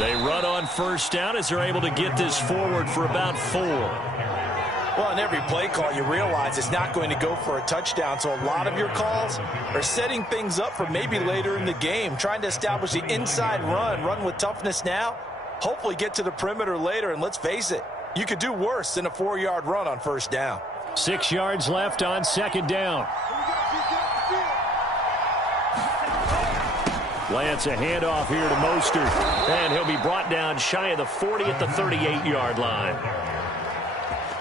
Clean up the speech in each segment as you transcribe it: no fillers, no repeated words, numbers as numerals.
They run on first down as they're able to get this forward for about 4. Well, on every play call, you realize it's not going to go for a touchdown, so a lot of your calls are setting things up for maybe later in the game, trying to establish the inside run with toughness now, hopefully get to the perimeter later, and let's face it, you could do worse than a 4-yard run on first down. 6 yards left on second down. Lance, a handoff here to Mostert, and he'll be brought down shy of the 40 at the 38-yard line.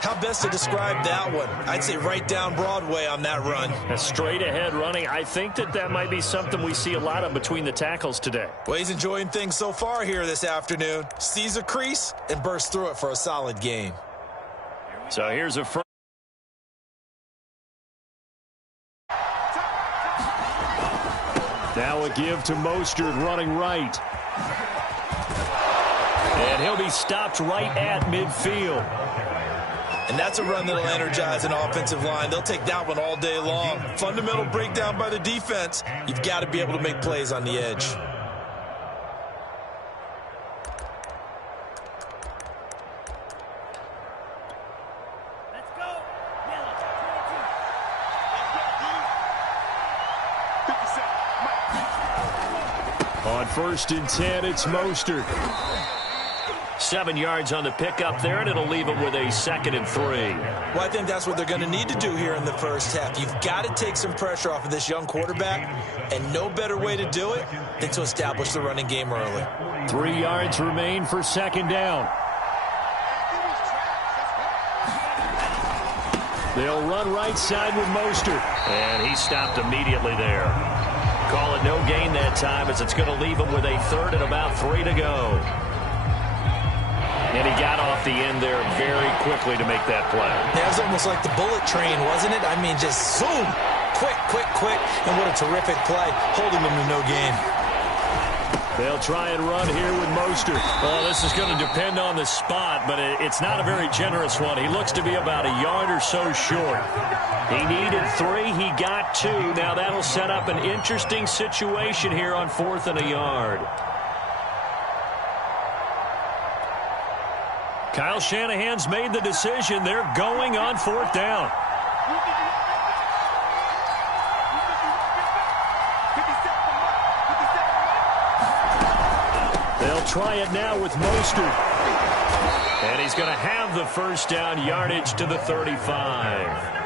How best to describe that one? I'd say right down Broadway on that run. A straight-ahead running. I think that might be something we see a lot of between the tackles today. Well, he's enjoying things so far here this afternoon. Sees a crease and bursts through it for a solid gain. So here's a first. Now a give to Mostert running right. And he'll be stopped right at midfield. And that's a run that'll energize an offensive line. They'll take that one all day long. Fundamental breakdown by the defense. You've got to be able to make plays on the edge. Let's go. On 1st and 10, it's Mostert. 7 yards on the pickup there, and it'll leave it with a 2nd and 3. Well, I think that's what they're going to need to do here in the first half. You've got to take some pressure off of this young quarterback, and no better way to do it than to establish the running game early. 3 yards remain for second down. They'll run right side with Mostert. And he stopped immediately there. Call it no gain that time as it's going to leave him with a 3rd and about 3 to go. And he got off the end there very quickly to make that play. Yeah, it was almost like the bullet train, wasn't it? I mean, just zoom. Quick. And what a terrific play, holding him to no gain. They'll try and run here with Mostert. Well, this is going to depend on the spot, but it's not a very generous one. He looks to be about a yard or so short. He needed 3. He got 2. Now that'll set up an interesting situation here on 4th and a yard. Kyle Shanahan's made the decision. They're going on 4th down. They'll try it now with Mostert. And he's going to have the first down, yardage to the 35.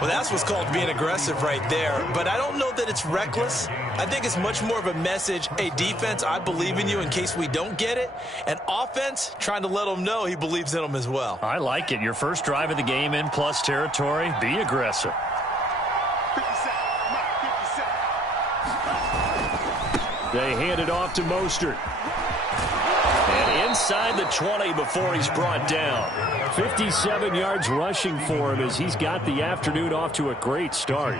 Well, that's what's called being aggressive right there. But I don't know that it's reckless. I think it's much more of a message. Hey, defense, I believe in you in case we don't get it. And offense, trying to let them know he believes in them as well. I like it. Your first drive of the game in plus territory. Be aggressive. They hand it off to Mostert. And inside the 20 before he's brought down. 57 yards rushing for him as he's got the afternoon off to a great start.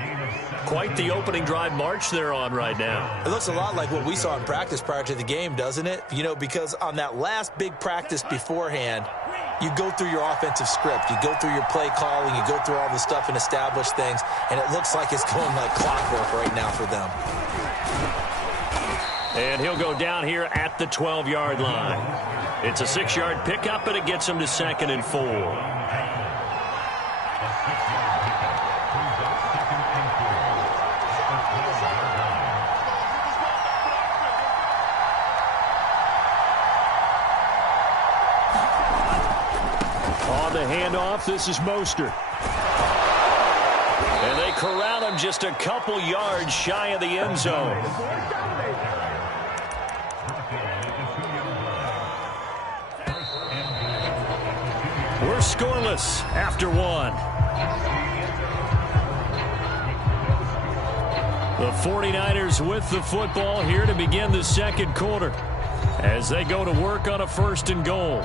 Quite the opening drive march they're on right now. It looks a lot like what we saw in practice prior to the game, doesn't it? You know, because on that last big practice beforehand, you go through your offensive script. You go through your play calling. You go through all the stuff and establish things. And it looks like it's going like clockwork right now for them. And he'll go down here at the 12-yard line. It's a 6-yard pickup, and it gets him to 2nd and 4. On the handoff, this is Mostert. And they corral him just a couple yards shy of the end zone. We're scoreless after 1. The 49ers with the football here to begin the second quarter as they go to work on a 1st and goal.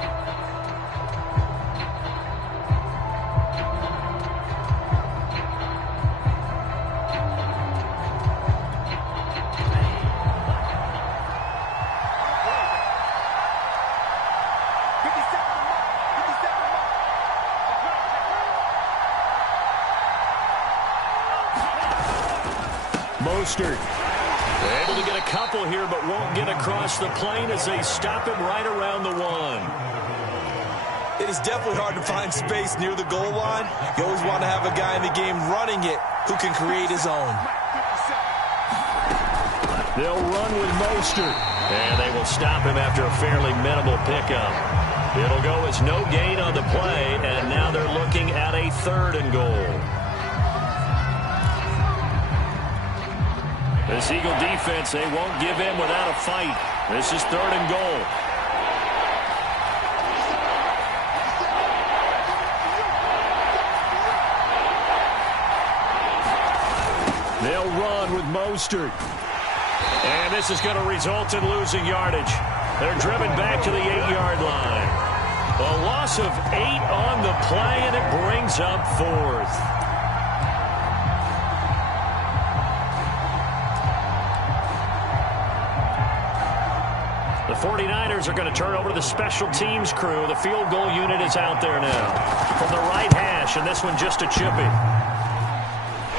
Mostert Able to get a couple here, but won't get across the plane as they stop him right around the 1. It is definitely hard to find space near the goal line. You always want to have a guy in the game running it who can create his own. They'll run with Mostert, and they will stop him after a fairly minimal pickup. It'll go as no gain on the play, and now they're looking at a 3rd and goal. This Eagle defense, they won't give in without a fight. This is 3rd and goal. They'll run with Mostert. And this is going to result in losing yardage. They're driven back to the 8-yard line. A loss of 8 on the play, and it brings up 4th. The 49ers are going to turn over to the special teams crew. The field goal unit is out there now. From the right hash, and this one just a chippy.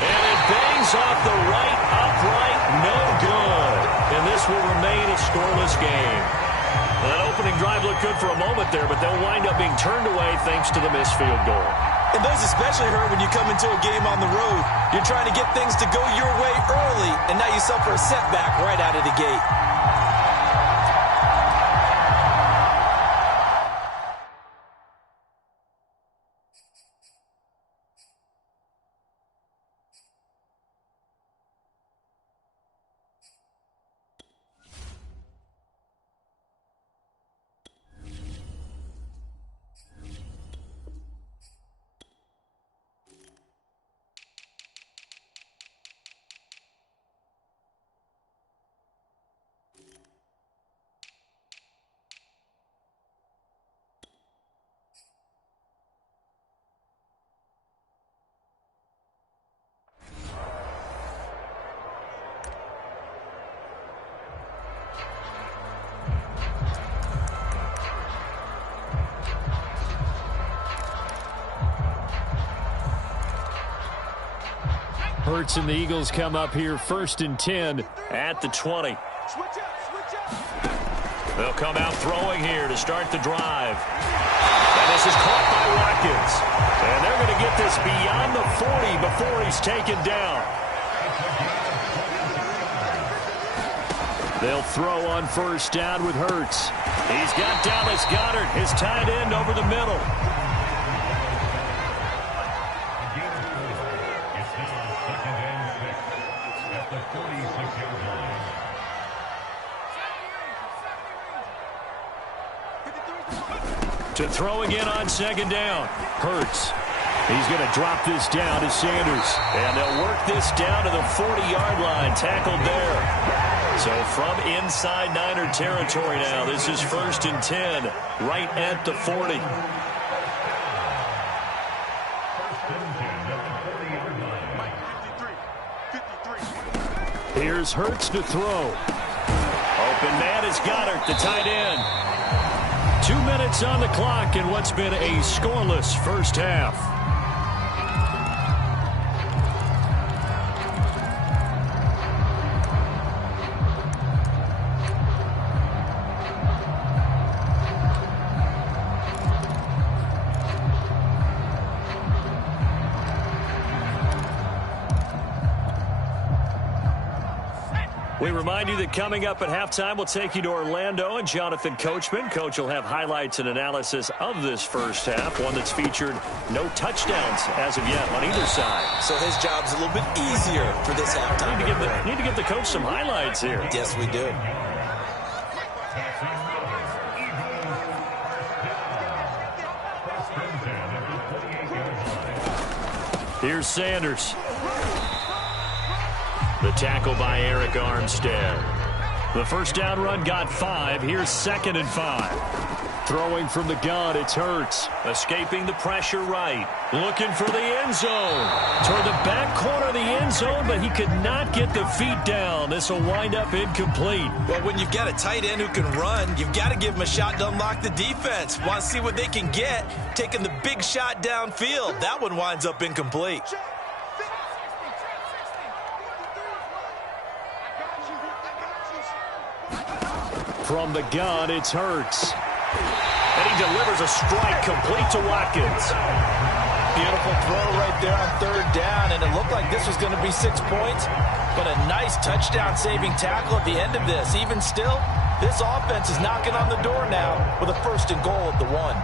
And it bangs off the right upright, no good. And this will remain a scoreless game. That opening drive looked good for a moment there, but they'll wind up being turned away thanks to the missed field goal. And those especially hurt when you come into a game on the road. You're trying to get things to go your way early, and now you suffer a setback right out of the gate. Hurts and the Eagles come up here 1st and 10 at the 20. They'll come out throwing here to start the drive. And this is caught by Watkins. And they're going to get this beyond the 40 before he's taken down. They'll throw on 1st down with Hurts. He's got Dallas Goedert, his tight end, over the middle. To throw again on 2nd down. Hurts. He's going to drop this down to Sanders. And they'll work this down to the 40-yard line. Tackled there. So from inside Niner territory now, this is 1st and 10, right at the 40. Here's Hurts to throw. Open man is Goddard, the tight end. 2 minutes on the clock in what's been a scoreless first half. We remind you that coming up at halftime, we'll take you to Orlando and Jonathan Coachman. Coach will have highlights and analysis of this first half, one that's featured no touchdowns as of yet on either side. So his job's a little bit easier for this halftime. Need to give the coach some highlights here. Yes, we do. Here's Sanders. The tackle by Eric Armstead. The first down run got 5. Here's 2nd and 5. Throwing from the gun, it's Hurts. Escaping the pressure right. Looking for the end zone. Toward the back corner of the end zone, but he could not get the feet down. This will wind up incomplete. Well, when you've got a tight end who can run, you've got to give him a shot to unlock the defense. Want to see what they can get, taking the big shot downfield. That one winds up incomplete. From the gun, it's Hurts. And he delivers a strike complete to Watkins. Beautiful throw right there on third down, and it looked like this was going to be 6 points, but a nice touchdown-saving tackle at the end of this. Even still, this offense is knocking on the door now with a 1st and goal at the 1.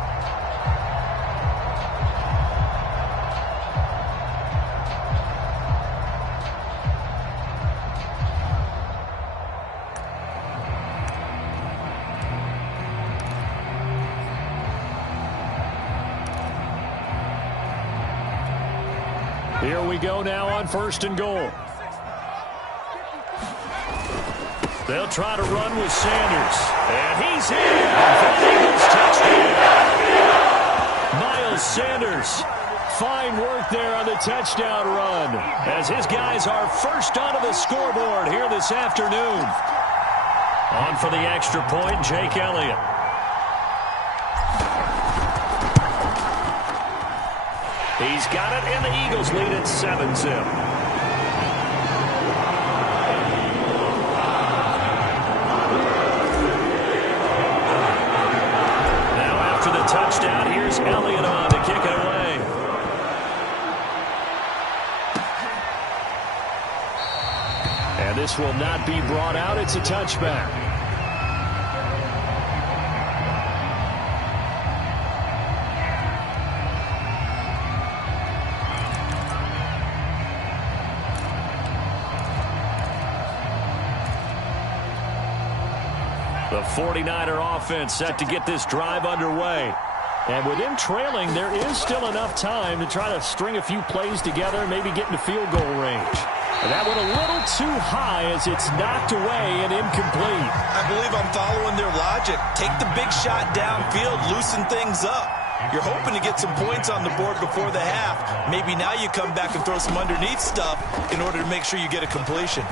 Here we go now on 1st and goal. They'll try to run with Sanders. And he's in for the Eagles touchdown. Miles Sanders. Fine work there on the touchdown run, as his guys are first onto the scoreboard here this afternoon. On for the extra point, Jake Elliott. He's got it, and the Eagles lead at 7-zip. Now after the touchdown, here's Elliott on to kick it away. And this will not be brought out. It's a touchback. The 49er offense set to get this drive underway. And with him trailing, there is still enough time to try to string a few plays together and maybe get into field goal range. And that went a little too high as it's knocked away and incomplete. I believe I'm following their logic. Take the big shot downfield, loosen things up. You're hoping to get some points on the board before the half. Maybe now you come back and throw some underneath stuff in order to make sure you get a completion.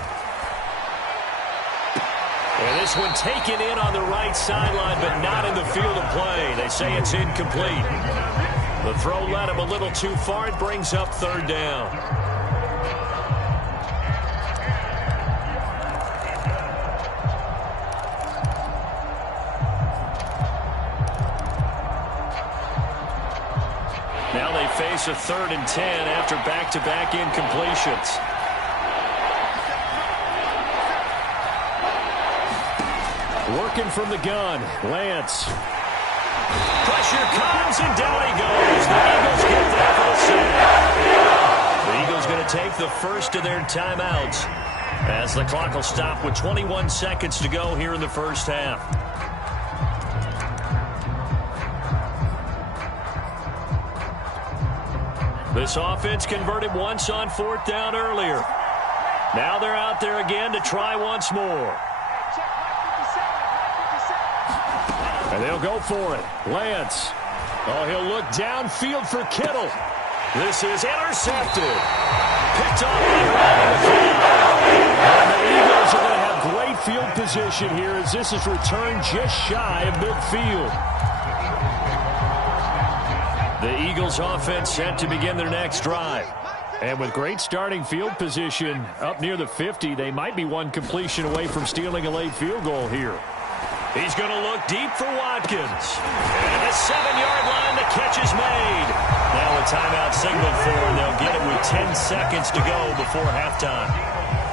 And this one taken in on the right sideline, but not in the field of play. They say it's incomplete. The throw led him a little too far. It brings up 3rd down. Now they face a 3rd and 10 after back-to-back incompletions. Working from the gun, Lance. Pressure comes, and down he goes. The Eagles get there for the sack. The Eagles going to take the first of their timeouts as the clock will stop with 21 seconds to go here in the first half. This offense converted once on 4th down earlier. Now they're out there again to try once more. And they'll go for it. Lance. Oh, he'll look downfield for Kittle. This is intercepted. Picked off by Rodney McLeod. And the Eagles are going to have great field position here as this is returned just shy of midfield. The Eagles offense set to begin their next drive. And with great starting field position up near the 50, they might be one completion away from stealing a late field goal here. He's going to look deep for Watkins. And a 7-yard line, the catch is made. Now a timeout signal for, and they'll get it with 10 seconds to go before halftime.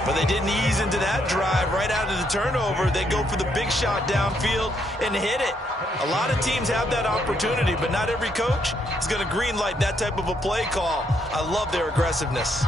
But they didn't ease into that drive right out of the turnover. They go for the big shot downfield and hit it. A lot of teams have that opportunity, but not every coach is going to green light that type of a play call. I love their aggressiveness.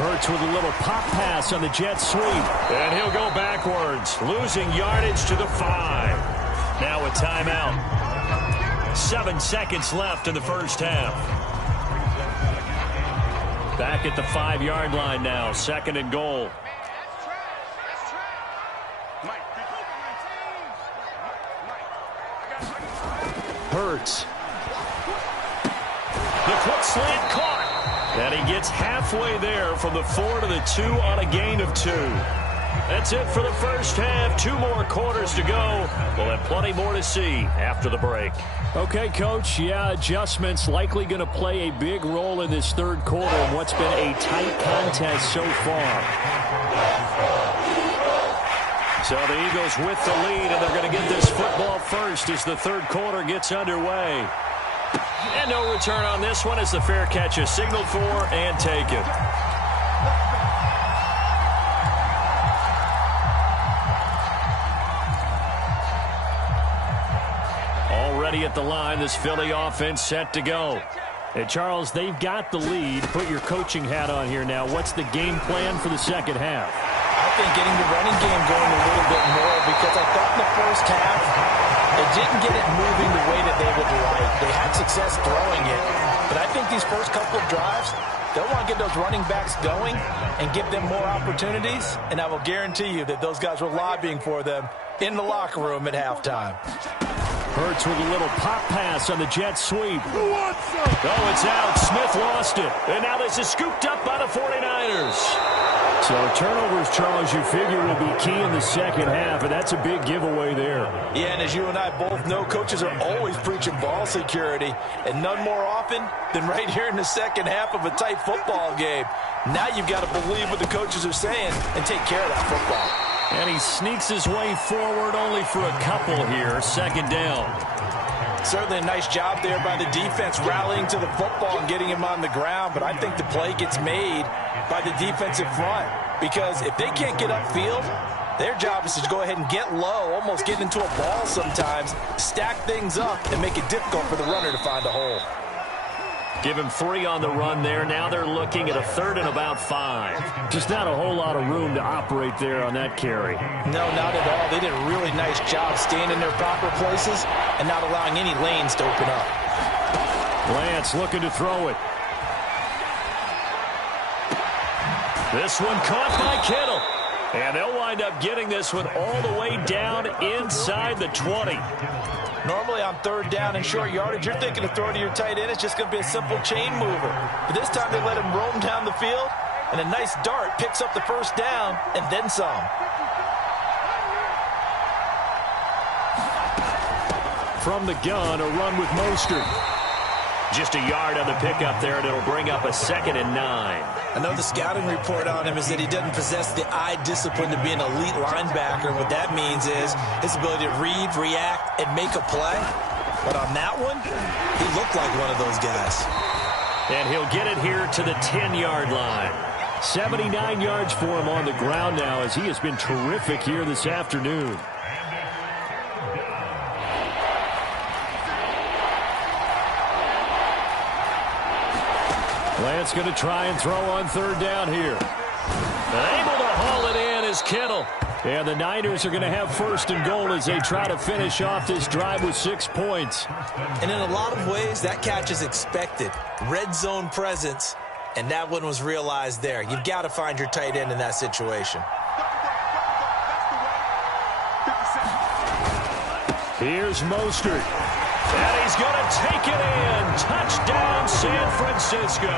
Hurts with a little pop pass on the jet sweep. And he'll go backwards, losing yardage to the 5. Now a timeout. 7 seconds left in the first half. Back at the 5-yard line now, 2nd and goal. Hurts. The quick slant caught. And he gets halfway there from the 4 to the 2 on a gain of 2. That's it for the first half. 2 more quarters to go. We'll have plenty more to see after the break. Okay, Coach. Yeah, adjustments likely going to play a big role in this third quarter in what's been a tight contest so far. So the Eagles with the lead, and they're going to get this football first as the third quarter gets underway. And no return on this one as the fair catch is signaled for and taken. Already at the line, this Philly offense set to go. And Charles, they've got the lead. Put your coaching hat on here now. What's the game plan for the second half? I think getting the running game going a little bit more, because I thought in the first half they didn't get it moving the way that they would like. They had success throwing it, but I think these first couple of drives, they'll want to get those running backs going and give them more opportunities, and I will guarantee you that those guys were lobbying for them in the locker room at halftime. Hurts with a little pop pass on the jet sweep. Oh, it's out. Smith lost it. And now this is scooped up by the 49ers. So turnovers, Charles, you figure will be key in the second half, and that's a big giveaway there. Yeah, and as you and I both know, coaches are always preaching ball security, and none more often than right here in the second half of a tight football game. Now you've got to believe what the coaches are saying and take care of that football. And he sneaks his way forward only for a couple here. Second down. Certainly a nice job there by the defense rallying to the football and getting him on the ground, but I think the play gets made by the defensive front, because if they can't get upfield, their job is to go ahead and get low, almost get into a ball sometimes, stack things up, and make it difficult for the runner to find a hole. Give him 3 on the run there. Now they're looking at a 3rd and about 5. Just not a whole lot of room to operate there on that carry. No, not at all. They did a really nice job staying in their proper places and not allowing any lanes to open up. Lance looking to throw it. This one caught by Kittle. And they'll wind up getting this one all the way down inside the 20. Normally on 3rd down and short yardage, you're thinking of throwing to your tight end. It's just going to be a simple chain mover. But this time they let him roam down the field, and a nice dart picks up the first down and then some. From the gun, a run with Mostert. Just a yard on the pickup there, and it'll bring up a 2nd and 9. I know the scouting report on him is that he doesn't possess the eye discipline to be an elite linebacker. What that means is his ability to read, react, and make a play. But on that one, he looked like one of those guys. And he'll get it here to the 10-yard line. 79 yards for him on the ground now, as he has been terrific here this afternoon. Lance going to try and throw on 3rd down here. Able to haul it in is Kittle. And the Niners are going to have 1st and goal as they try to finish off this drive with 6 points. And in a lot of ways, that catch is expected. Red zone presence, and that one was realized there. You've got to find your tight end in that situation. Here's Mostert. And he's going to take it in. Touchdown, San Francisco.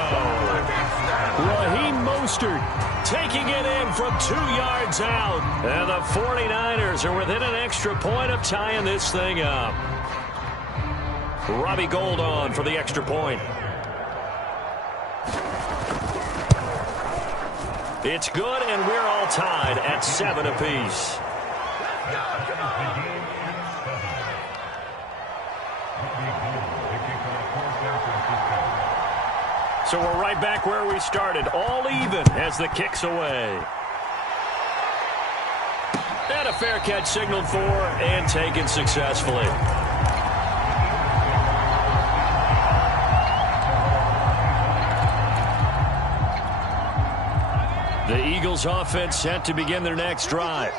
Raheem Mostert taking it in from 2 yards out. And the 49ers are within an extra point of tying this thing up. Robbie Gould on for the extra point. It's good, and we're all tied at 7 apiece. So we're right back where we started, all even as the kick's away. And a fair catch signaled for and taken successfully. The Eagles offense set to begin their next drive.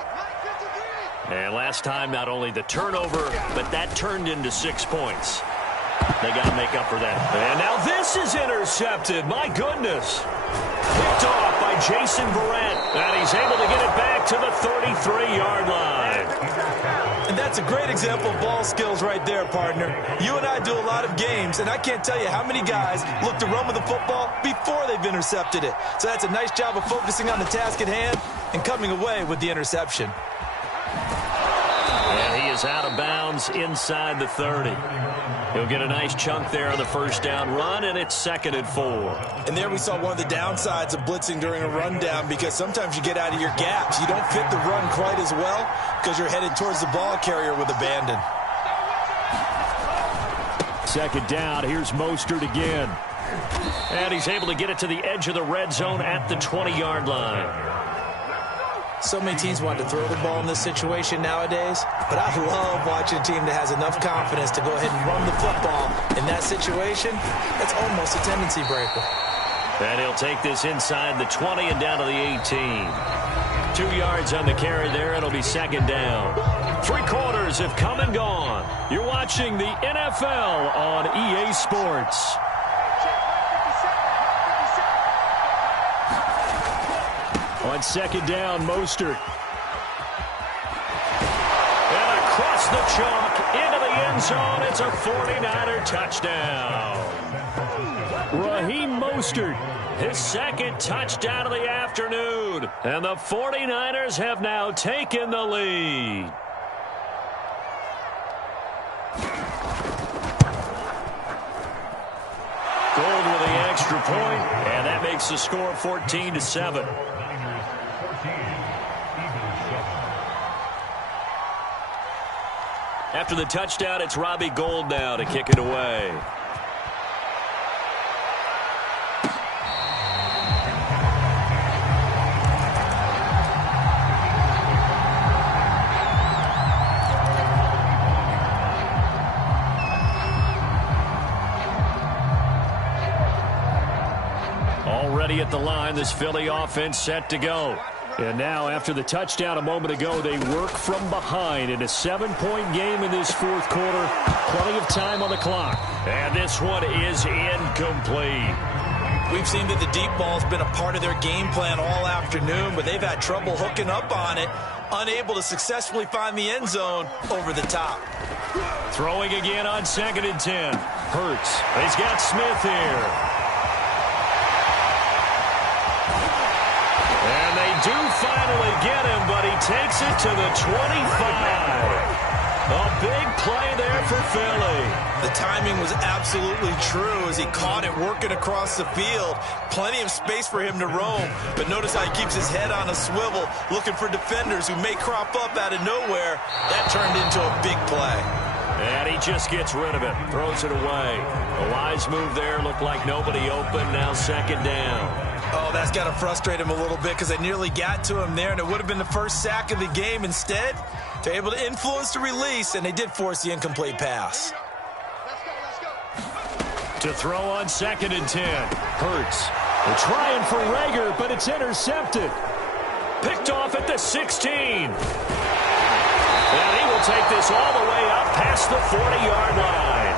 And last time, not only the turnover, but that turned into 6 points. They got to make up for that. And now this is intercepted. My goodness. Picked off by Jason Verrett. And he's able to get it back to the 33-yard line. And that's a great example of ball skills right there, partner. You and I do a lot of games, and I can't tell you how many guys look to run with the football before they've intercepted it. So that's a nice job of focusing on the task at hand and coming away with the interception. And he is out of bounds inside the 30. He'll get a nice chunk there on the first down run, and it's 2nd and 4. And there we saw one of the downsides of blitzing during a rundown, because sometimes you get out of your gaps. You don't fit the run quite as well because you're headed towards the ball carrier with abandon. 2nd down. Here's Mostert again. And he's able to get it to the edge of the red zone at the 20-yard line. So many teams want to throw the ball in this situation nowadays, but I love watching a team that has enough confidence to go ahead and run the football. In that situation, that's almost a tendency breaker. And he'll take this inside the 20 and down to the 18. 2 yards on the carry there. It'll be 2nd down. 3 quarters have come and gone. You're watching the NFL on EA Sports. On 2nd down, Mostert. And across the chalk into the end zone. It's a 49er touchdown. Raheem Mostert, his 2nd touchdown of the afternoon. And the 49ers have now taken the lead. Gold with the extra point, and that makes the score 14-7. After the touchdown, it's Robbie Gould now to kick it away. Already at the line, this Philly offense set to go. And now, after the touchdown a moment ago, they work from behind in a 7-point game in this 4th quarter. Plenty of time on the clock. And this one is incomplete. We've seen that the deep ball's been a part of their game plan all afternoon, but they've had trouble hooking up on it, unable to successfully find the end zone over the top. Throwing again on 2nd and 10. Hurts. He's got Smith here. And they do finally get him, but he takes it to the 25. A big play there for Philly. The timing was absolutely true as he caught it working across the field. Plenty of space for him to roam, but notice how he keeps his head on a swivel, looking for defenders who may crop up out of nowhere. That turned into a big play. And he just gets rid of it, throws it away. A wise move there, looked like nobody open, now 2nd down. Oh, that's got to frustrate him a little bit because they nearly got to him there, and it would have been the first sack of the game. Instead, they're able to influence the release, and they did force the incomplete pass. To throw on 2nd and 10. Hurts. They're trying for Rager, but it's intercepted. Picked off at the 16. And he will take this all the way up past the 40-yard line.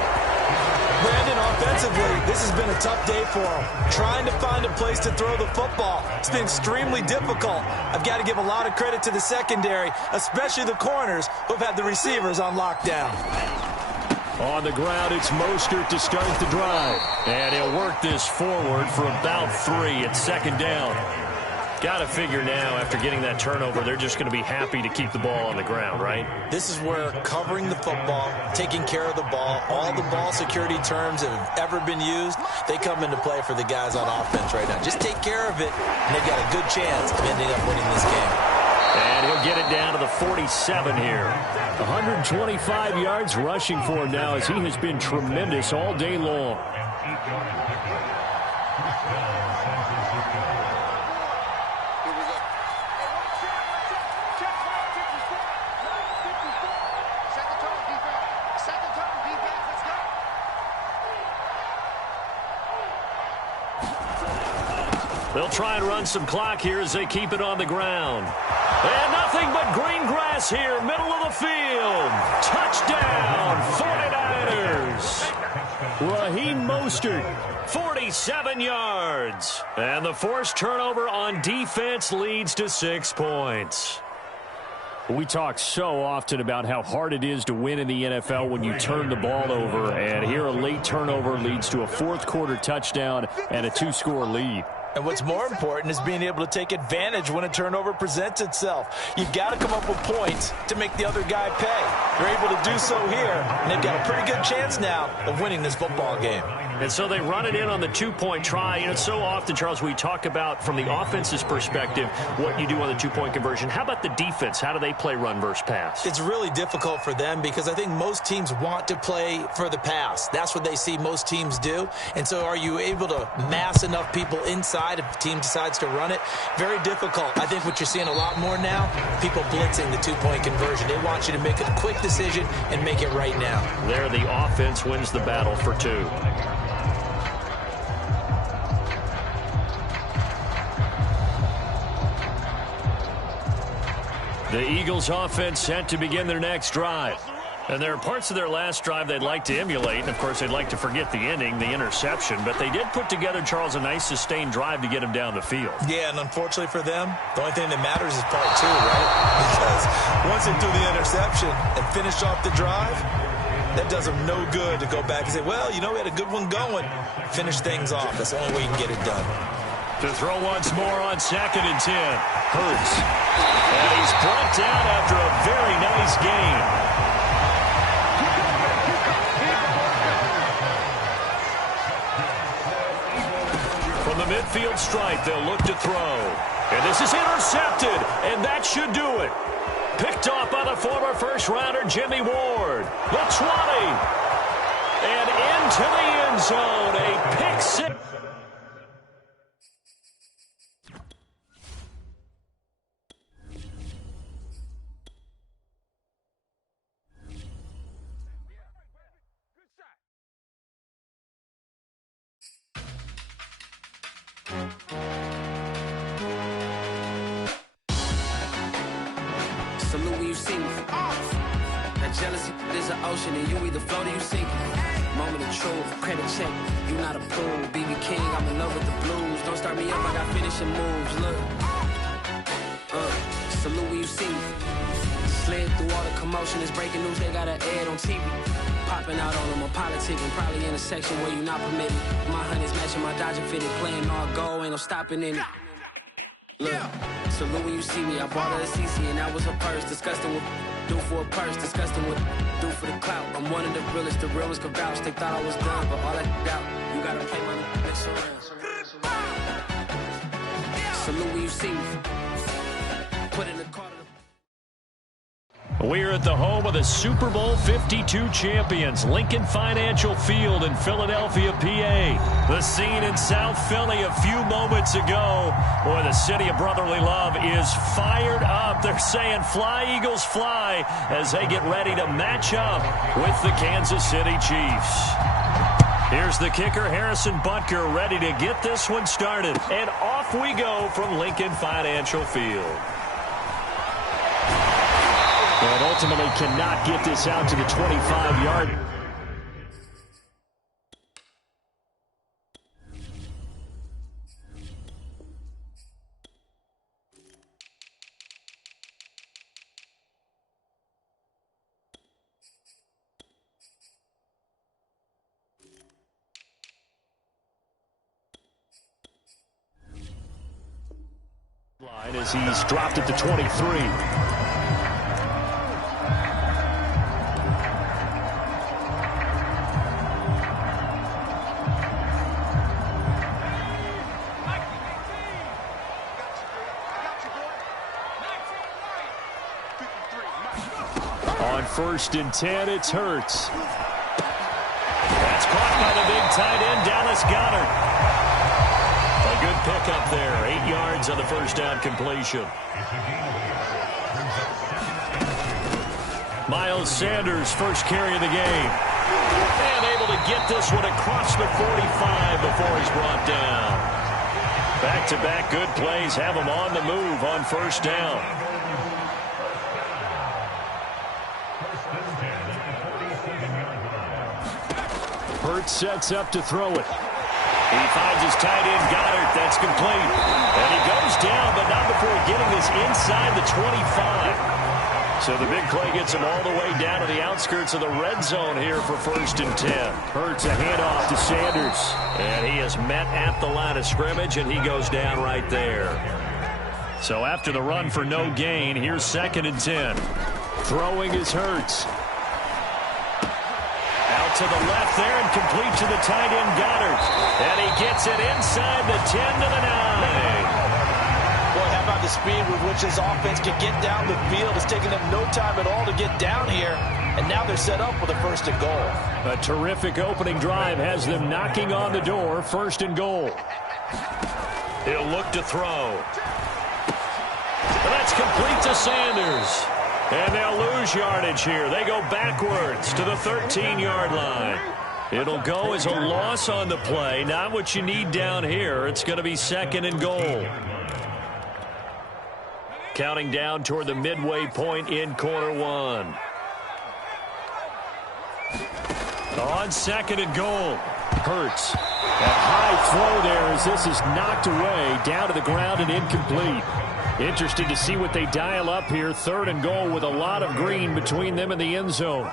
Brandon, offensively, this has been a tough day for him. Trying to find a place to throw the football. It's been extremely difficult. I've got to give a lot of credit to the secondary, especially the corners who've had the receivers on lockdown. On the ground, it's Mostert to start the drive. And he'll work this forward for about 3 at 2nd down. Got to figure now, after getting that turnover, they're just going to be happy to keep the ball on the ground, right? This is where covering the football, taking care of the ball, all the ball security terms that have ever been used, they come into play for the guys on offense right now. Just take care of it, and they've got a good chance of ending up winning this game. And he'll get it down to the 47 here. 125 yards rushing for him now as he has been tremendous all day long. They'll try and run some clock here as they keep it on the ground. And nothing but green grass here, middle of the field. Touchdown, 49ers. Raheem Mostert, 47 yards. And the forced turnover on defense leads to 6 points. We talk so often about how hard it is to win in the NFL when you turn the ball over, and here a late turnover leads to a fourth-quarter touchdown and a two-score lead. And what's more important is being able to take advantage when a turnover presents itself. You've got to come up with points to make the other guy pay. They're able to do so here, and they've got a pretty good chance now of winning this football game. And so they run it in on the two-point try. You know, so often, Charles, we talk about, from the offense's perspective, what you do on the two-point conversion. How about the defense? How do they play run versus pass? It's really difficult for them because I think most teams want to play for the pass. That's what they see most teams do. And so are you able to mass enough people inside if the team decides to run it? Very difficult. I think what you're seeing a lot more now, people blitzing the two-point conversion. They want you to make a quick decision and make it right now. There, the offense wins the battle for two. The Eagles offense set to begin their next drive. And there are parts of their last drive they'd like to emulate. And, of course, they'd like to forget the ending, the interception. But they did put together, Charles, a nice sustained drive to get him down the field. Yeah, and unfortunately for them, the only thing that matters is part two, right? Because once they threw the interception and finished off the drive, that does them no good to go back and say, well, you know, we had a good one going. Finish things off. That's the only way you can get it done. To throw once more on 2nd and 10. Hurts. And he's brought down after a very nice game. From the midfield stripe, they'll look to throw. And this is intercepted, and that should do it. Picked off by the former first-rounder Jimmy Ward. The 20. And into the end zone. A pick six. Salute when you see me. That jealousy is an ocean, and you either float or you sink. Moment of truth, credit check. You not a fool, BB King. I'm in love with the blues. Don't start me up, I got finishing moves. Look, salute when you see me. Slid through all the commotion, it's breaking news. They got an ad on TV. Popping out on them on politics, and probably in a section where you not permitted. My honey's matching my Dodger fitted, playing all go, ain't no stopping in it. Look, salute when you see me. I bought her a CC and that was her purse. Disgusting with do for a purse. Disgusting with do for the clout. I'm one of the realest could vouch. They thought I was done, but all that doubt. You gotta play my next around. Salute when you see me. Put in the car. We're at the home of the Super Bowl 52 champions, Lincoln Financial Field in Philadelphia, PA. The scene in South Philly a few moments ago. Boy, the city of brotherly love is fired up. They're saying, fly, Eagles, fly, as they get ready to match up with the Kansas City Chiefs. Here's the kicker, Harrison Butker, ready to get this one started. And off we go from Lincoln Financial Field. And ultimately cannot get this out to the 25-yard. Line as he's dropped it to 23. On 1st and 10, it's Hurts. That's caught by the big tight end, Dallas Goedert. A good pickup there. 8 yards on the first down completion. Miles Sanders, first carry of the game. And able to get this one across the 45 before he's brought down. Back-to-back good plays have him on the move on first down. Hurts sets up to throw it. He finds his tight end, Goddard. That's complete. And he goes down, but not before getting this inside the 25. So the big play gets him all the way down to the outskirts of the red zone here for 1st and 10. Hurts a handoff to Sanders. And he is met at the line of scrimmage, and he goes down right there. So after the run for no gain, here's 2nd and 10. Throwing is Hurts. Out to the left there and complete to the tight end Goddard. And he gets it inside the 10 to the 9. Boy, how about the speed with which this offense can get down the field? It's taking them no time at all to get down here. And now they're set up with a 1st and goal. A terrific opening drive has them knocking on the door. 1st and goal. He'll look to throw. That's complete to Sanders. And they'll lose yardage here. They go backwards to the 13-yard line. It'll go as a loss on the play. Not what you need down here. It's going to be 2nd and goal. Counting down toward the midway point in quarter 1. On 2nd and goal. Hurts. That high throw there as this is knocked away down to the ground and incomplete. Interesting to see what they dial up here. 3rd and goal with a lot of green between them and the end zone.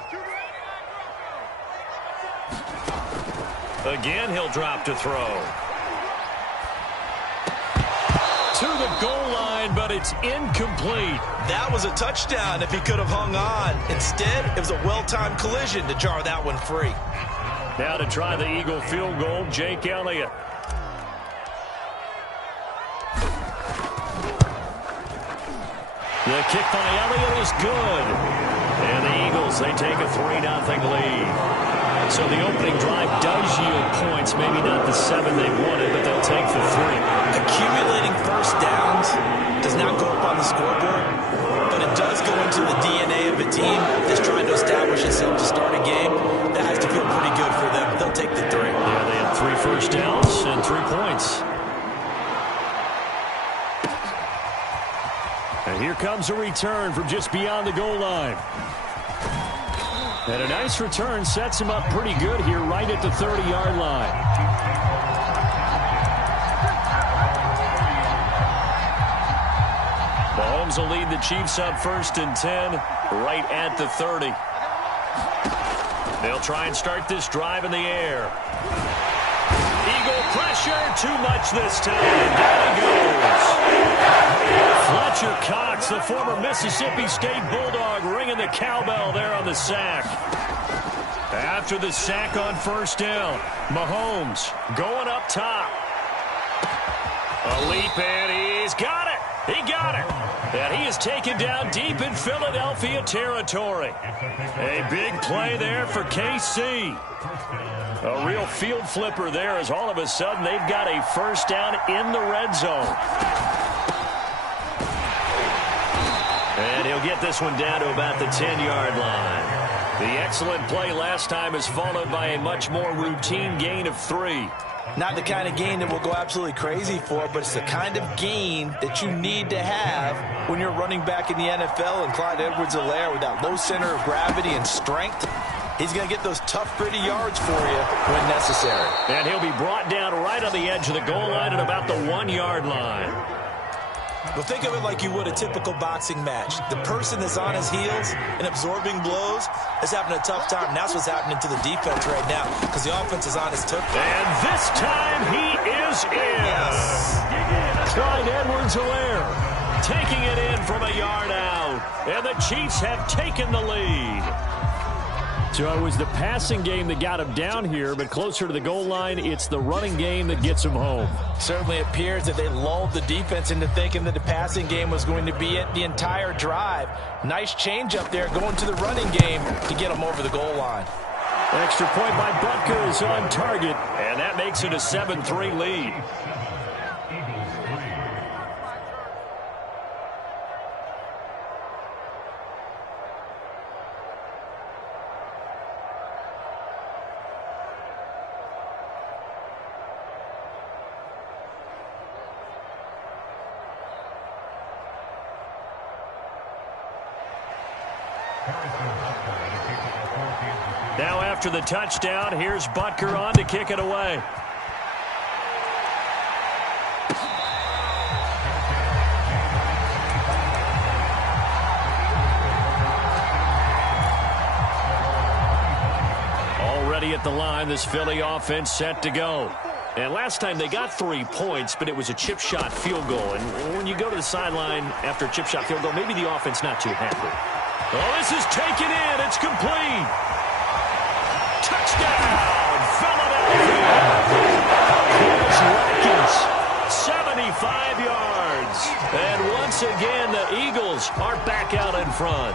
Again, he'll drop to throw. To the goal line, but it's incomplete. That was a touchdown if he could have hung on. Instead, it was a well-timed collision to jar that one free. Now to try the Eagle field goal, Jake Elliott. The kick by Elliott is good. And the Eagles, they take a 3-0 lead. So the opening drive does yield points. Maybe not the 7 they wanted, but they'll take the 3. Accumulating 1st downs does not go up on the scoreboard, but it does go into the DNA of a team that's trying to establish itself to start a game. That has to feel pretty good for them. They'll take the 3. Yeah, they had 3 first downs and 3 points. And here comes a return from just beyond the goal line. And a nice return sets him up pretty good here right at the 30-yard line. Mahomes will lead the Chiefs up 1st and 10 right at the 30. They'll try and start this drive in the air. Eagle pressure, too much this time. Down he goes. Fletcher Cox, the former Mississippi State Bulldog, ringing the cowbell there on the sack. After the sack on 1st down, Mahomes going up top. A leap, and he's got it. He got it. And he is taken down deep in Philadelphia territory. A big play there for KC. A real field flipper there as all of a sudden they've got a 1st down in the red zone. And he'll get this one down to about the 10-yard line. The excellent play last time is followed by a much more routine gain of 3. Not the kind of gain that we'll go absolutely crazy for, but it's the kind of gain that you need to have when you're running back in the NFL. And Clyde Edwards-Helaire, with that low center of gravity and strength, he's going to get those tough, gritty yards for you when necessary. And he'll be brought down right on the edge of the goal line at about the 1-yard line. Well, think of it like you would a typical boxing match. The person that's on his heels and absorbing blows is having a tough time. And that's what's happening to the defense right now because the offense is on his took. And this time he is in. Yes. Clyde Edwards-Helaire taking it in from a yard out. And the Chiefs have taken the lead. So it was the passing game that got him down here, but closer to the goal line, it's the running game that gets him home. Certainly appears that they lulled the defense into thinking that the passing game was going to be it the entire drive. Nice change up there going to the running game to get them over the goal line. Extra point by Butker is on target. And that makes it a 7-3 lead. Now after the touchdown, here's Butker on to kick it away. ready at the line. This Philly offense set to go. And last time they got 3 points, but it was a chip shot field goal. And when you go to the sideline after a chip shot field goal, maybe the offense not too happy. Oh, this is taken in. It's complete. Touchdown, Philadelphia. Here's Watkins, 75 yards. And once again, the Eagles are back out in front.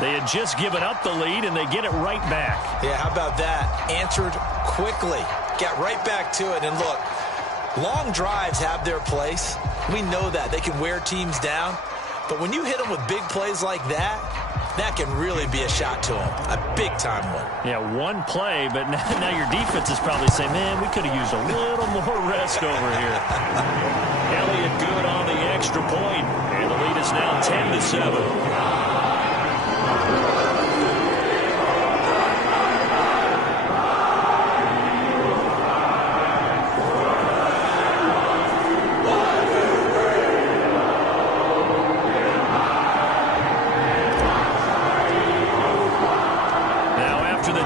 They had just given up the lead, and they get it right back. Yeah, how about that? Answered quickly. Got right back to it. And look, long drives have their place. We know that. They can wear teams down. But when you hit them with big plays like that, that can really be a shot to them. A big-time one. Yeah, one play, but now your defense is probably saying, man, we could have used a little more rest over here. Elliott good on the extra point, and the lead is now 10-7.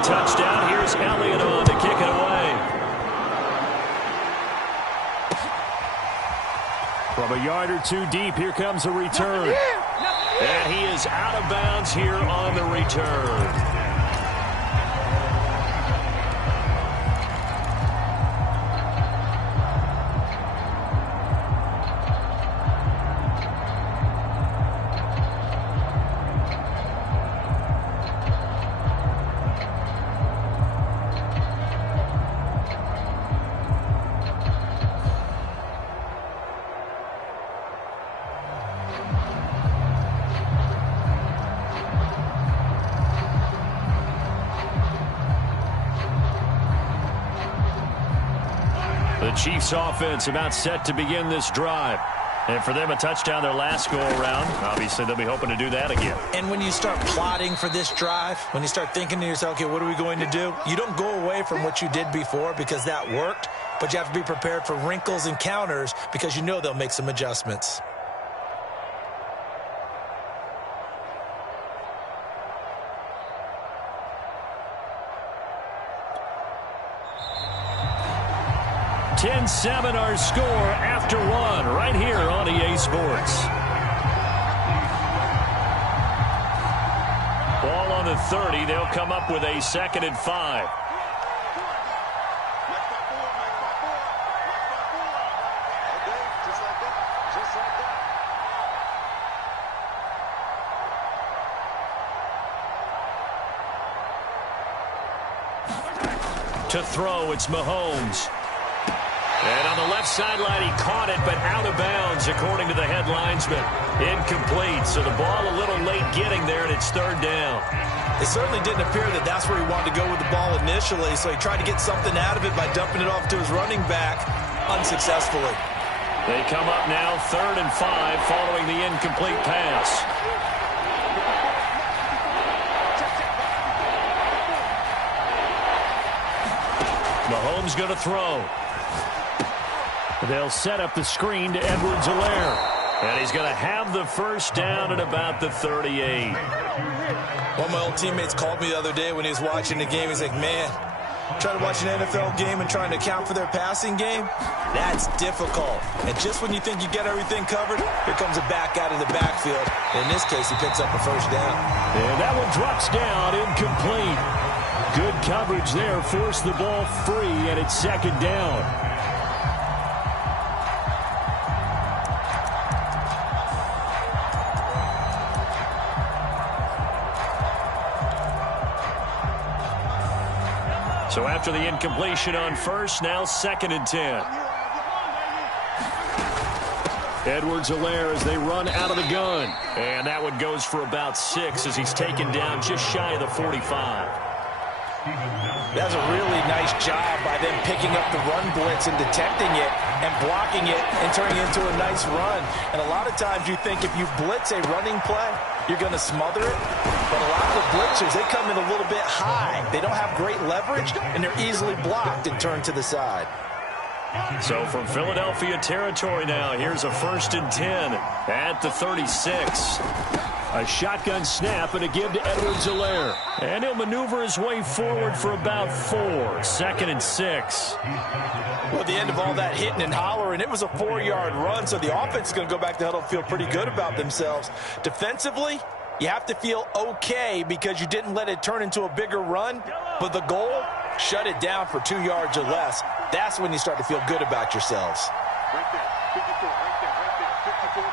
Touchdown. Here's Elliott on to kick it away. From a yard or two deep, here comes a return. And he is out of bounds here on the return. The Chiefs offense about set to begin this drive. And for them, a touchdown their last go-around. Obviously, they'll be hoping to do that again. And when you start plotting for this drive, when you start thinking to yourself, okay, what are we going to do? You don't go away from what you did before because that worked, but you have to be prepared for wrinkles and counters because you know they'll make some adjustments. (10-7) our score after one right here on EA Sports. Ball on the 30. They'll come up with a 2nd and 5. To throw, it's Mahomes. And on the left sideline, he caught it, but out of bounds, according to the head linesman. Incomplete, so the ball a little late getting there, and it's 3rd down. It certainly didn't appear that that's where he wanted to go with the ball initially, so he tried to get something out of it by dumping it off to his running back unsuccessfully. They come up now 3rd and 5 following the incomplete pass. Mahomes going to throw. They'll set up the screen to Edwards-Helaire. And he's going to have the first down at about the 38. One of my old teammates called me the other day when he was watching the game. He's like, man, trying to watch an NFL game and trying to account for their passing game, that's difficult. And just when you think you get everything covered, here comes a back out of the backfield. And in this case, he picks up a first down. And that one drops down, incomplete. Good coverage there, forced the ball free, and it's 2nd down. So after the incompletion on first, now 2nd and 10. Edwards-Helaire as they run out of the gun. And that one goes for about 6 as he's taken down just shy of the 45. That's a really nice job by them picking up the run blitz and detecting it and blocking it and turning it into a nice run. And a lot of times you think if you blitz a running play, you're going to smother it. But a lot of the blitzers, they come in a little bit high. They don't have great leverage, and they're easily blocked and turned to the side. So from Philadelphia territory now, here's a 1st and 10 at the 36. A shotgun snap and a give to Edwards-Helaire. And he'll maneuver his way forward for about 4. 2nd and 6. Well, at the end of all that hitting and hollering, it was a 4-yard run, so the offense is going to go back to huddle and feel pretty good about themselves. Defensively, you have to feel okay because you didn't let it turn into a bigger run, but the goal, shut it down for 2 yards or less. That's when you start to feel good about yourselves. Right there. 54, right there, 54.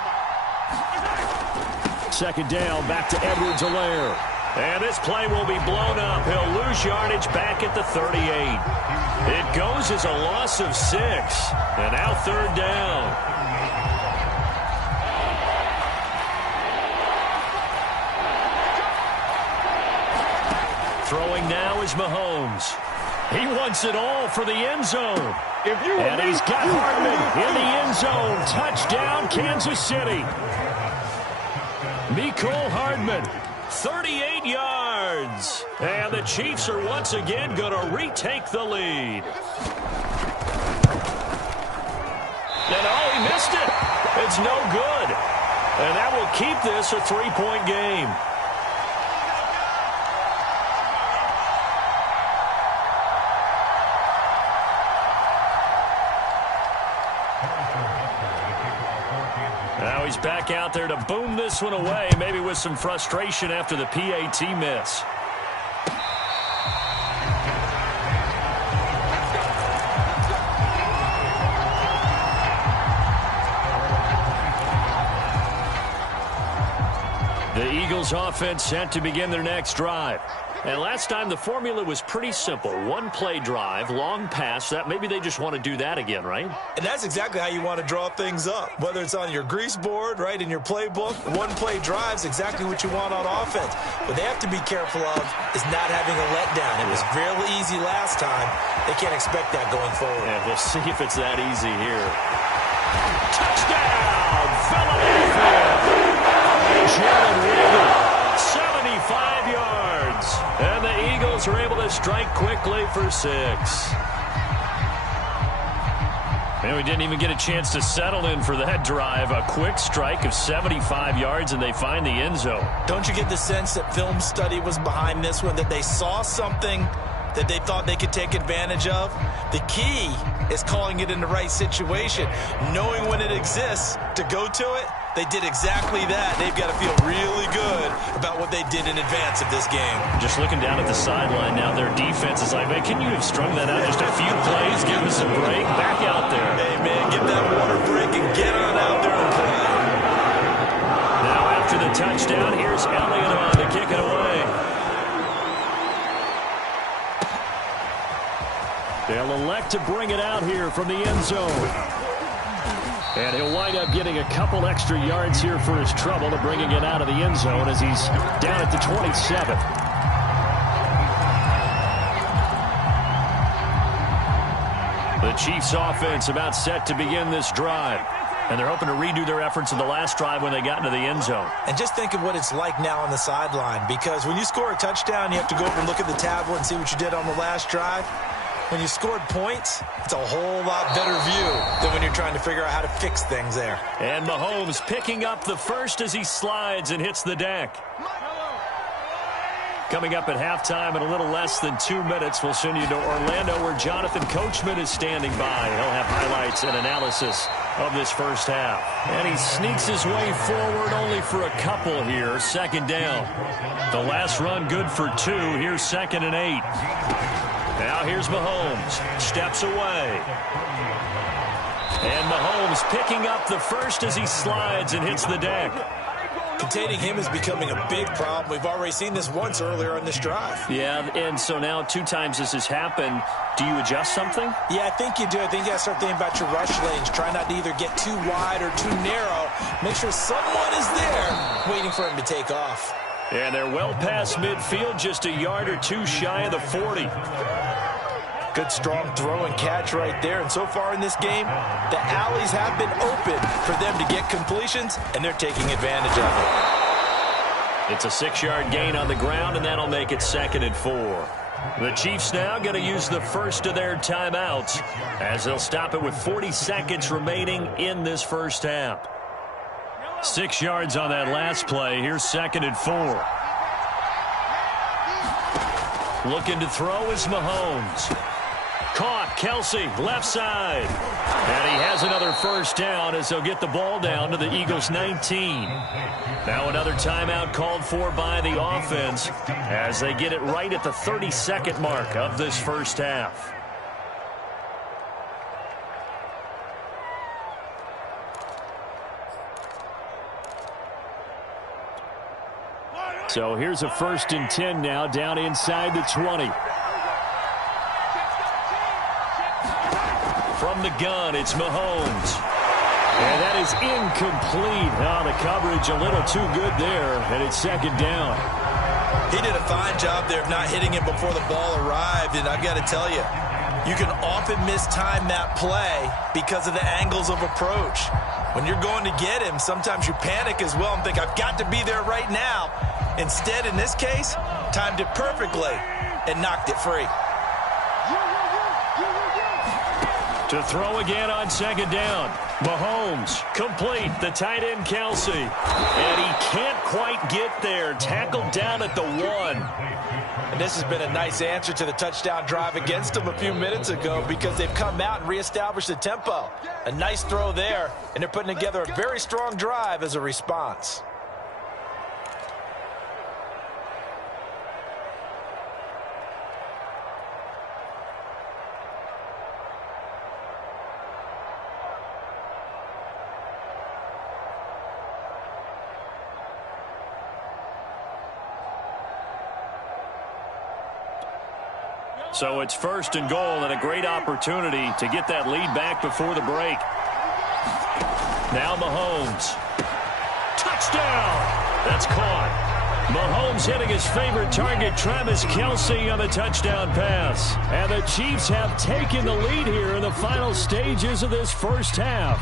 2nd down, back to Edwards-Helaire. And this play will be blown up. He'll lose yardage back at the 38. It goes as a loss of 6. And now 3rd down. Throwing now is Mahomes. He wants it all for the end zone. And he's got Hardman in the end zone. Touchdown, Kansas City. Mecole Hardman, 38 yards. And the Chiefs are once again going to retake the lead. And oh, he missed it. It's no good. And that will keep this a 3-point game. Now he's back out there to boom this one away, maybe with some frustration after the PAT miss. The Eagles offense set to begin their next drive. And last time the formula was pretty simple. 1-play drive, long pass. That maybe they just want to do that again, right? And that's exactly how you want to draw things up. Whether it's on your grease board, right, in your playbook, 1-play drive's exactly what you want on offense. What they have to be careful of is not having a letdown. It was real easy last time. They can't expect that going forward. Yeah, we'll see if it's that easy here. Touchdown, Philadelphia! Jalen Reagor, 75 yards. And the Eagles are able to strike quickly for 6. And we didn't even get a chance to settle in for that drive. A quick strike of 75 yards, and they find the end zone. Don't you get the sense that film study was behind this one, that they saw something that they thought they could take advantage of? The key is calling it in the right situation, knowing when it exists to go to it. They did exactly that. They've got to feel really good about what they did in advance of this game. Just looking down at the sideline now, their defense is like, man, can you have strung that out just a few plays? Give us a break. Back out there. Hey, man, give that water break and get on out there and play. Now after the touchdown, here's Elliott on to kick it away. They'll elect to bring it out here from the end zone. And he'll wind up getting a couple extra yards here for his trouble to bringing it out of the end zone as he's down at the 27. The Chiefs offense about set to begin this drive. And they're hoping to redo their efforts in the last drive when they got into the end zone. And just think of what it's like now on the sideline, because when you score a touchdown, you have to go over and look at the tablet and see what you did on the last drive. When you scored points, it's a whole lot better view than when you're trying to figure out how to fix things there. And Mahomes picking up the first as he slides and hits the deck. Coming up at halftime in a little less than 2 minutes, we'll send you to Orlando where Jonathan Coachman is standing by. He'll have highlights and analysis of this first half. And he sneaks his way forward only for a couple here. 2nd down. The last run good for 2. Here's 2nd and 8. Now here's Mahomes. Steps away. And Mahomes picking up the first as he slides and hits the deck. Containing him is becoming a big problem. We've already seen this once earlier on this drive. Yeah, and so now 2 times this has happened. Do you adjust something? Yeah, I think you do. I think you got to start thinking about your rush lanes. Try not to either get too wide or too narrow. Make sure someone is there waiting for him to take off. And they're well past midfield, just a yard or 2 shy of the 40. Good strong throw and catch right there. And so far in this game, the alleys have been open for them to get completions, and they're taking advantage of it. It's a 6-yard gain on the ground, and that'll make it 2nd and 4. The Chiefs now going to use the first of their timeouts as they'll stop it with 40 seconds remaining in this first half. 6 yards on that last play. Here's 2nd and 4. Looking to throw is Mahomes. Caught, Kelsey, left side. And he has another first down as they'll get the ball down to the Eagles' 19. Now another timeout called for by the offense as they get it right at the 30-second mark of this first half. So here's a 1st and 10 now down inside the 20. From the gun, it's Mahomes. And that is incomplete. Oh, the coverage a little too good there, and it's 2nd down. He did a fine job there of not hitting it before the ball arrived, and I've got to tell you, you can often mistime that play because of the angles of approach. When you're going to get him, sometimes you panic as well and think, I've got to be there right now. Instead, in this case, timed it perfectly and knocked it free. To throw again on 2nd down. Mahomes, complete, the tight end Kelsey. And he can't quite get there. Tackled down at the 1. And this has been a nice answer to the touchdown drive against them a few minutes ago because they've come out and reestablished the tempo. A nice throw there, and they're putting together a very strong drive as a response. So it's 1st and goal and a great opportunity to get that lead back before the break. Now Mahomes. Touchdown! That's caught. Mahomes hitting his favorite target, Travis Kelsey, on the touchdown pass. And the Chiefs have taken the lead here in the final stages of this first half.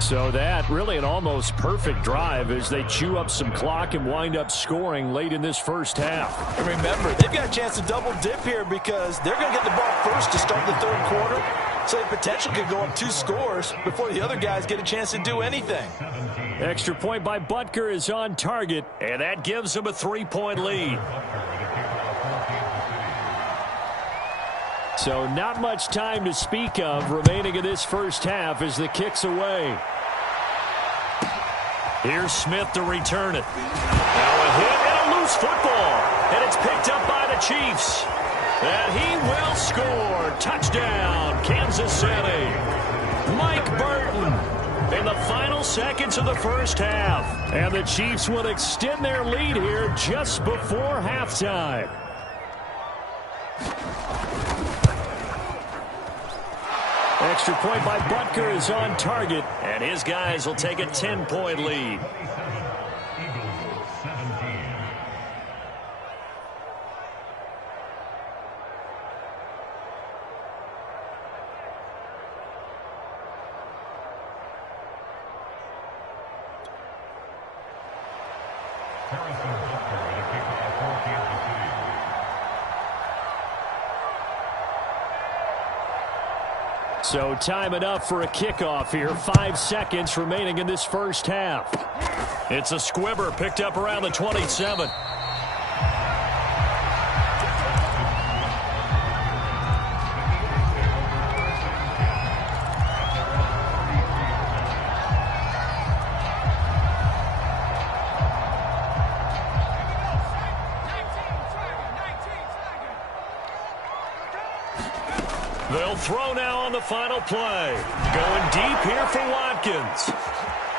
So that really an almost perfect drive as they chew up some clock and wind up scoring late in this first half. And remember, they've got a chance to double dip here because they're going to get the ball first to start the 3rd quarter. So they potentially could go up 2 scores before the other guys get a chance to do anything. Extra point by Butker is on target, and that gives them a 3-point lead. So not much time to speak of remaining in this first half as the kick's away. Here's Smith to return it. Now a hit and a loose football. And it's picked up by the Chiefs. And he will score. Touchdown, Kansas City. Mike Burton in the final seconds of the first half. And the Chiefs will extend their lead here just before halftime. Extra point by Butker is on target. And his guys will take a 10-point lead. So time enough for a kickoff here. 5 seconds remaining in this first half. It's a squibber picked up around the 27. They'll throw now on the final play. Going deep here for Watkins.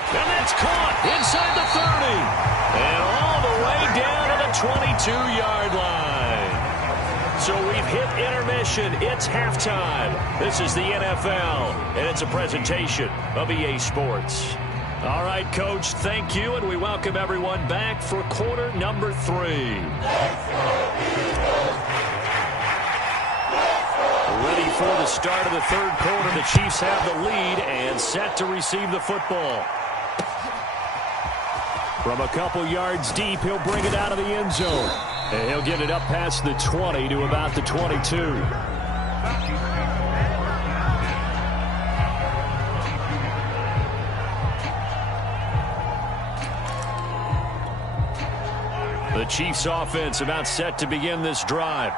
And that's caught inside the 30. And all the way down to the 22-yard line. So we've hit intermission. It's halftime. This is the NFL, and it's a presentation of EA Sports. All right, Coach, thank you, and we welcome everyone back for quarter number 3. Ready for the start of the 3rd quarter. The Chiefs have the lead and set to receive the football. From a couple yards deep, he'll bring it out of the end zone. And he'll get it up past the 20 to about the 22. The Chiefs offense about set to begin this drive.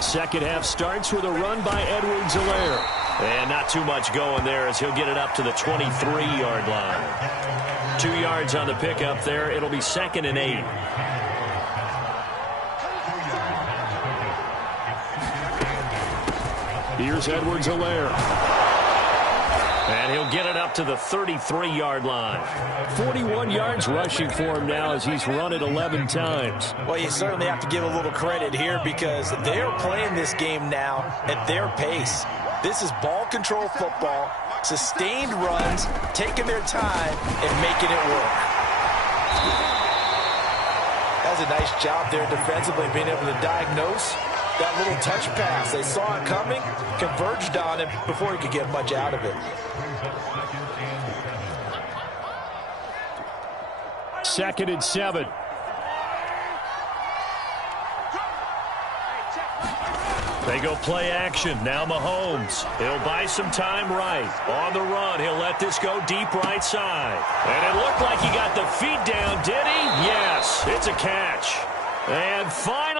Second half starts with a run by Edwards-Helaire. And not too much going there as he'll get it up to the 23-yard line. 2 yards on the pickup there. It'll be 2nd and 8. Here's Edwards-Helaire. And he'll get it up to the 33-yard line. 41 yards rushing for him now as he's run it 11 times. Well, you certainly have to give a little credit here because they're playing this game now at their pace. This is ball control football, sustained runs, taking their time and making it work. That was a nice job there defensively, being able to diagnose that little touch pass. They saw it coming, converged on him before he could get much out of it. 2nd and 7. They go play action. Now Mahomes. He'll buy some time right. On the run, he'll let this go deep right side. And it looked like he got the feet down, did he? Yes, it's a catch. And finally,